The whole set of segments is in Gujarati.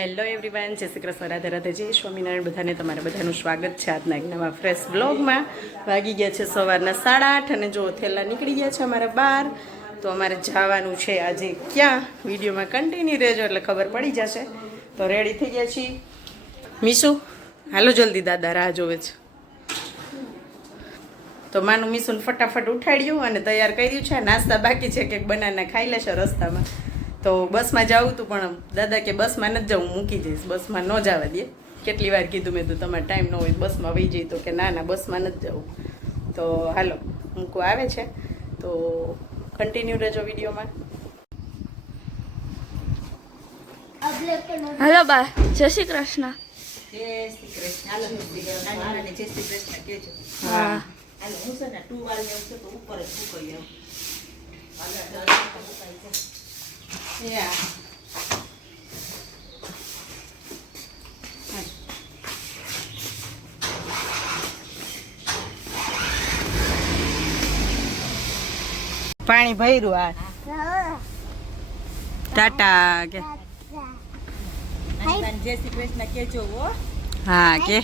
હેલો એવરીવન જય શ્રી કૃષ્ણ, રાધે રાધે, જય સ્વામિનારાયણ, બધાને તમારે બધાનું સ્વાગત છે આજના એક નવા ફ્રેશ બ્લોગમાં વાગી ગયા છે સવારના સાડા આઠ અને જો થેલા નીકળી ગયા છે અમારા બાર, તો અમારે જવાનું છે આજે ક્યાં? વિડીયોમાં કન્ટિન્યુ રહેજો એટલે ખબર પડી જશે. તો રેડી થઈ ગયા છીએ. મીશુ, હાલો જલ્દી દાદા રાહ જોવે છે. તો માનું મીસુને ફટાફટ ઉઠાડ્યું અને તૈયાર કર્યું છે. નાસ્તા બાકી છે કે બનાના ખાઈ લેશે રસ્તામાં. તો બસમાં જાવું તું પણ દાદા કે બસમાં નથી જવું મૂકી જઈશ. બસમાં ન જવા દે. કેટલી વાર કીધું મેં તો તમારે ટાઈમ ન હોય બસમાં વહી જઈ. તો કે ના ના બસમાં નથી જવું તો હાલો મૂકવા આવે છે. તો કન્ટિન્યુ રહેજો વિડીયોમાં. હલો બા જય શ્રી કૃષ્ણ. જય શ્રી કૃષ્ણ. હાલો જય શ્રી કૃષ્ણ. કેજો. હા. હાલો હું છે ને ટુ વાલ ને તો ઉપર જ ફૂકાઈ આવું પાણી ભર્યું આ. ટાટા કે. જય શ્રી કૃષ્ણ કેજો હો. હા કે.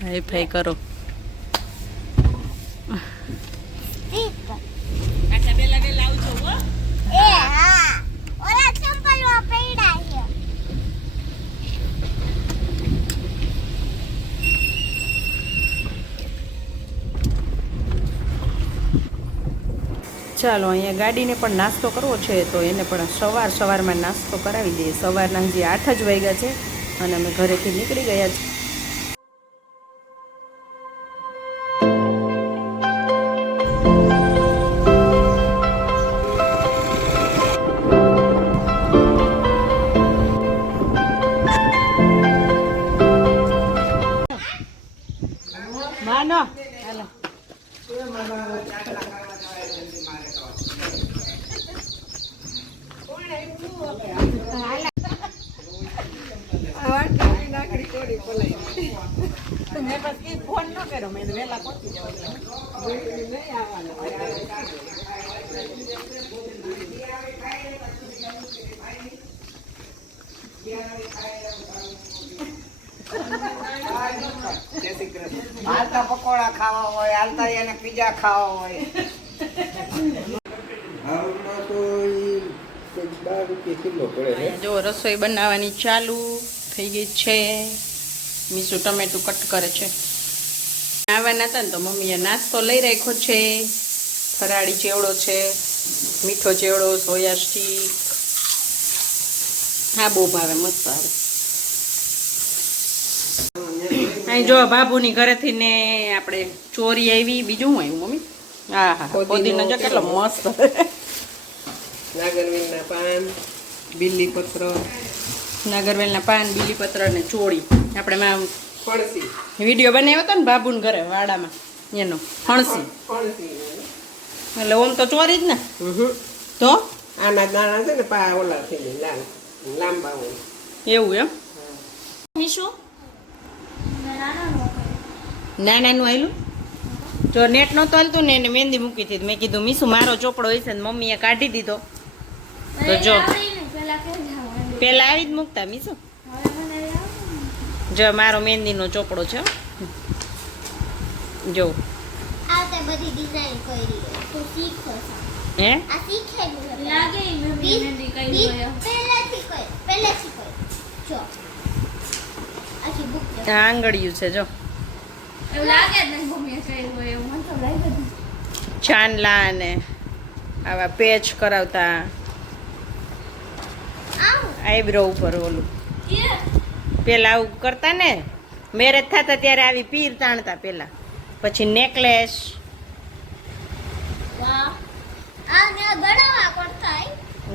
હાઈ ફાઈ કરો પાછા વેલા વેલા આવજો હો ચાલો, અહીંયા ગાડીને પણ નાસ્તો કરવો છે, તો એને પણ સવાર સવારમાં નાસ્તો કરાવી દઈએ. સવારના હજી આઠ જ વાગ્યા છે અને અમે ઘરેથી નીકળી ગયા છીએ. મેં પછી ફોન ન કર્યો મેં વહેલા પહોંચી જાવ હાલતા પકોડા ખાવા હોય હાલતા એને પીઝા ખાવા હોય. જો રસોઈ બનાવવાની ચાલુ થઈ ગઈ છે. મીસુ ટમેટું કટ કરે છે. આવવાના હતા ને તો મમ્મીએ નાસ્તો લઈ રાખ્યો છે. ફરાળી ચેવડો છે મીઠો ચેવડો સોયા સ્ટીક. હા બહુ ભાવે મસ્ત આવે અહીં જો બાબુની ઘરેથી ને આપણે ચોરી આવી બીજું હું આવ્યું મમ્મી? હા હા પોદીનો જો કેટલો મસ્ત. નાગરવેલના પાન બિલ્લીપત્ર નાગરવેલના પાન બીલીપત્ર અને ચોળી. આપણે માં વીડિયો બનાવ્યો હતો ને બાબુને ઘરે વાડામાં એનો ફણસી એટલે ઓમ તો ચોરી જ ને? તો? આના દાણા છે ને પા ઓલા થઈ લાલ લાંબા હોય. એવું એમ? મીશું નાનાનું આવેલું જો નેટ નહોતું હાલતું ને એને મહેંદી મૂકી હતી મેં કીધું મીસુ મારો ચોપડો હોય છે ને મમ્મીએ કાઢી દીધો. તો જો. પેલા આવી જ મૂકતા મીસુ. જો મારો મહેંદીનો ચોપડો છે. જો. બધી ડિઝાઇન કરી તો શીખો હે? આંગળિયું છે જો. એવું લાગે જ નહીં મમ્મીએ કર્યું હોય એવું. મને તો લાગે ચાંદલા ને આવા પેચ કરાવતા આઈબ્રો ઉપર ઓલું. પેલા આવું કરતા ને મેરેજ થતા ત્યારે આવી પીર તાણતા પેલા. પછી નેકલેસ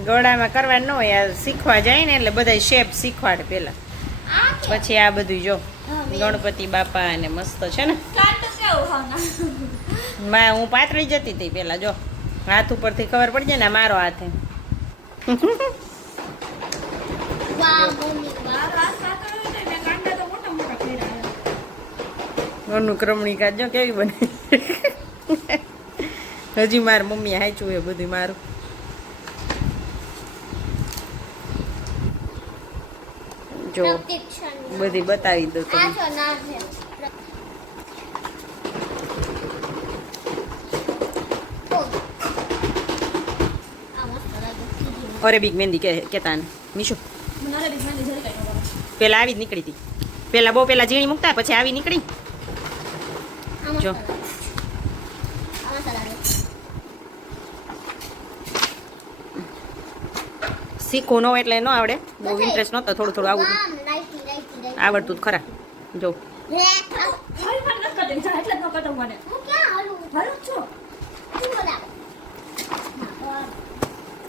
ગળામાં કરવા ન હોય આ શીખવા જાય ને એટલે બધા શેપ શીખવાડે પેલા. પછી આ બધું જો ગણપતિ બાપા અને મસ્ત છે ને. મા હું પાતળી જતી હતી પેલા જો. હાથ ઉપરથી ખબર પડી જાય ને મારો હાથ ઘરનું ક્રમણી કાજો કેવી બને? હજી માર મમ્મી હાચું એ બધું મારું. જો બધી બતાવી દો તમને. और एक बिग मेहंदी के, के પેલા આવી જ નીકળી હતી. પેલા બહુ પેલા ઝીણી મૂકતા પછી આવી નીકળી. જો. શીખવું ન હોય એટલે ન આવડે. બહુ ઇન્ટરેસ્ટ નહોતો થોડું થોડું આવું આવડતું ખરા. જો હે મારી પાસે નથી કરતી, જા એટલે જ ન કરતો મને. હું ક્યાં હાલું હારું જ છો. શું બોલા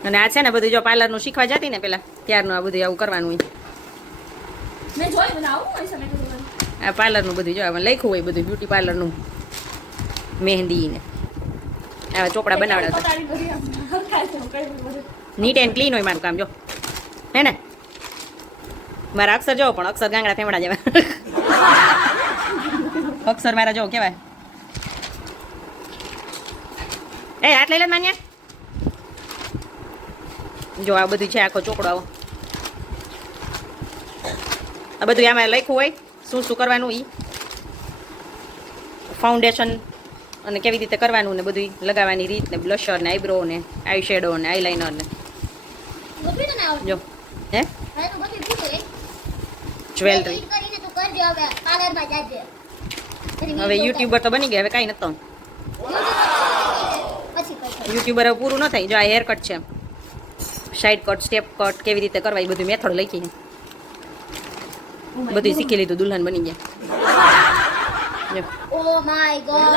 અને આ છે ને બધું જો પાર્લરનું શીખવા જતી ને પેલા ત્યારનું આ બધું આવું કરવાનું હોય. આ પાર્લરનું બધું જો લખ્યું હોય બધું બ્યુટી પાર્લરનું મહેંદી ને આવા ચોપડા બનાવડા. નીટ એન્ડ ક્લીન હોય મારું કામ જો. હે ને? મારા અક્ષર જો પણ અક્ષર ગાંગડા ફેમડા જેવા. અક્ષર મારા જો કેવાય. એ હાથ લઈ લે માન્યા. જો આ બધું છે આખો ચોકડો આવો. આ બધું આમાં લખ્યું હોય શું શું કરવાનું એ ફાઉન્ડેશન અને કેવી રીતે કરવાનું ને બધું લગાવવાની રીત ને બ્લશર ને આઈબ્રો ને આઈ શેડો ને. આઈલાઇનર ને જો હે? જ્વેલરી હવે. યુટ્યુબર તો બની ગયા હવે કાંઈ નતો યુટ્યુબર હવે પૂરું ન થાય. જો આ હેર કટ છે. સાઈડ કટ સ્ટેપ કટ કેવી રીતે કરવા એ બધું મેથડ લખી છે બધું શીખી લીધું દુલ્હન બની ગયા. Oh my God.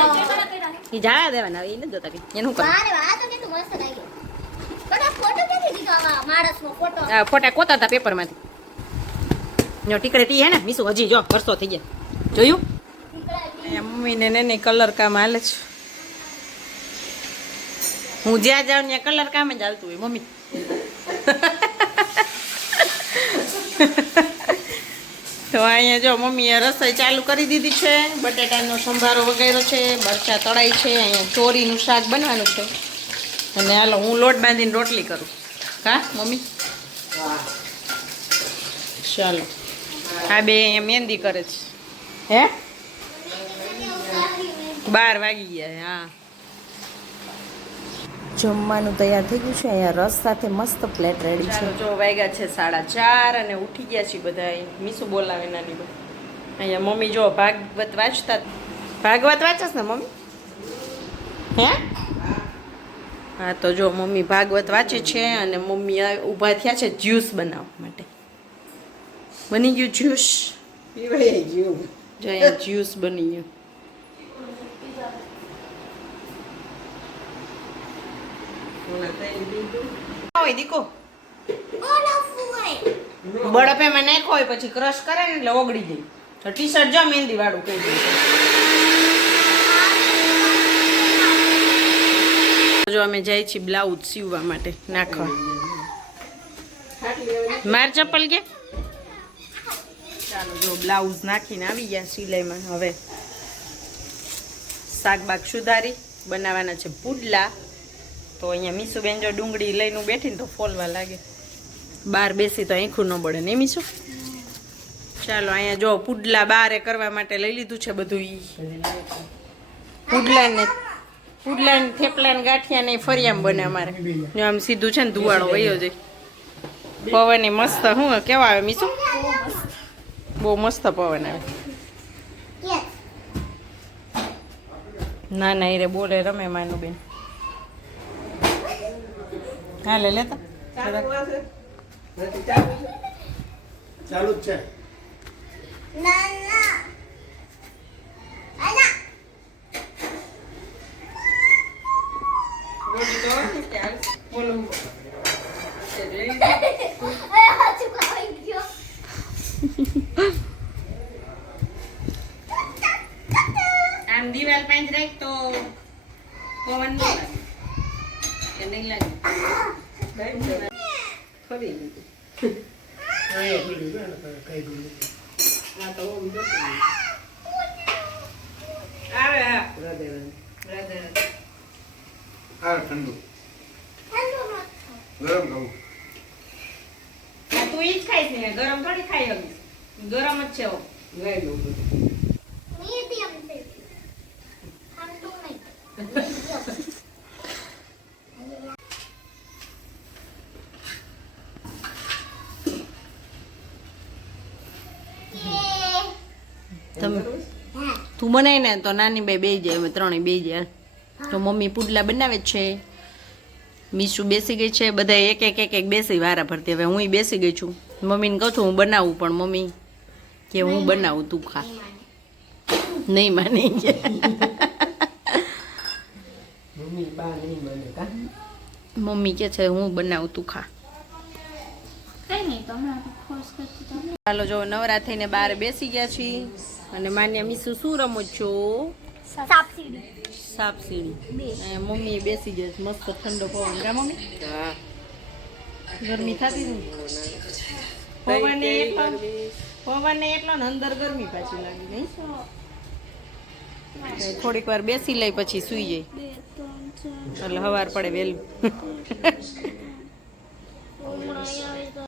એ જા દેવાના એ નથી જોતા કે એનું કરે તો મસ્ત લાગ્યું ફોટા કોતા હતા પેપરમાંથી જો ટીકડે તી હે ને મીસુ હજી જો વર્ષો થઈ ગયા. જોયું? મમ્મીને ને ને કલર કામ હાલે છે. હું જ્યાં જાઉં ત્યાં કલર કામ જ આવતું હોય મમ્મી. તો અહીંયા જો મમ્મીએ રસોઈ ચાલુ કરી દીધી છે. બટેટાનો સંભારો વગેરે છે, મરચાં તળાઈ છે, અહીંયા ચોરીનું શાક બનવાનું છે. અને હાલો, હું લોટ બાંધીને રોટલી કરું. કા, મમ્મી? ચાલો. આ બે અહીંયા મહેંદી કરે છે. હે? બાર વાગી ગયા હા. જમવાનું તૈયાર થઈ ગયું છે. અહીંયા રસ સાથે મસ્ત પ્લેટ રેડી છે. જો વાગ્યા છે સાડા ચાર અને ઉઠી ગયા છે બધા મીસુ બોલાવે નાની બહુ અહીંયા મમ્મી જો ભાગવત વાંચતા ભાગવત વાંચસ ને મમ્મી? હે? હા તો જો મમ્મી ભાગવત વાંચે છે અને મમ્મી ઊભા થયા છે જ્યુસ બનાવવા માટે. બની ગયું જ્યુસ. જો અહીંયા જ્યુસ બની ગયું. હોય, દીકો? બળપે માં નાખો હોય, પછી ક્રશ કરે ને એટલે ઓગળી જાય. તો ટી શર્ટ જો મહેંદી વાળું કહી દઉં. જો અમે જાય છીએ બ્લાઉઝ સીવવા માટે નાખવા. માર ચપ્પલ કે? ચાલો જો બ્લાઉઝ નાખીને આવી ગયા સિલાઈમાં. હવે શાક સુધારી, બનાવવાના છે પુડલા. તો અહીંયા મીસુબેન જો ડુંગળી લઈને બેઠી ને તો ફોલવા લાગે. બહાર બેસી તો આંખું ન બળે ને મીસુ? ચાલો અહીંયા જો પુડલા બારે કરવા માટે લઈ લીધું છે બધું ઈ. પુડલાને પુડલાને થેપલાને ગાંઠિયા ને ફરિયામ બને અમારે. જો આમ સીધું છે ને ધુવાળો વયો જાય. પવન એ મસ્ત હું કેવા આવે મીસુ? બહુ મસ્ત પવન આવે. ના ના એ રે બોલે રમે માનું બેન. હાલે લેતા ચાલુ જ છે. ના ના આના એ હાચું ખાઈ ગયો આમ દિવાલ પાંચ રાખ તો પવન ન લાગે કે નહીં લાગે ફરી ગયું અહીંયા પીડ્યું છે ને કઈ ગયું આ તો ઓમ જતું રહ્યું. આવે હા રાધે રાધે. રાધે રાધે. આ ઠંડુ. ગરમ ખાવું. તું ઈ જ ખાઈશ ને ગરમ થોડી ખાઈ હગીશ. ગરમ જ છે લઈ લઉં બધું. મીડિયમ છે. ઠંડુ નહીં. તમે તું બનાય ને તો નાની બે બે જાય અમે ત્રણેય બે જાય. તો મમ્મી પુડલા બનાવે જ છે. મીસુ બેસી ગઈ છે બધા એક એક એક એક બેસી વારા ભરતી. હવે હું બેસી ગઈ છું. મમ્મીને કહું છું હું બનાવું પણ મમ્મી. કે હું બનાવું તું ખા. નહીં માની કે. મમ્મી કા? મમ્મી કે છે હું બનાવું તું ખા. ચાલો જો નવરા થઈને બહાર બેસી ગયા છીએ. અને માન્યા મીસુ શું રમો છો? સાપસીડી. સાપસીડી. મમ્મી બેસી જશે મસ્ત ઠંડો પવન. કા મમ્મી. હા. ગરમી થતી હતી પવન એટલો પવન એટલો ને અંદર ગરમી પાછી લાગી નહીં? થોડીક વાર બેસી લઈ પછી સુઈ જાય એટલે સવાર પડે વહેલું.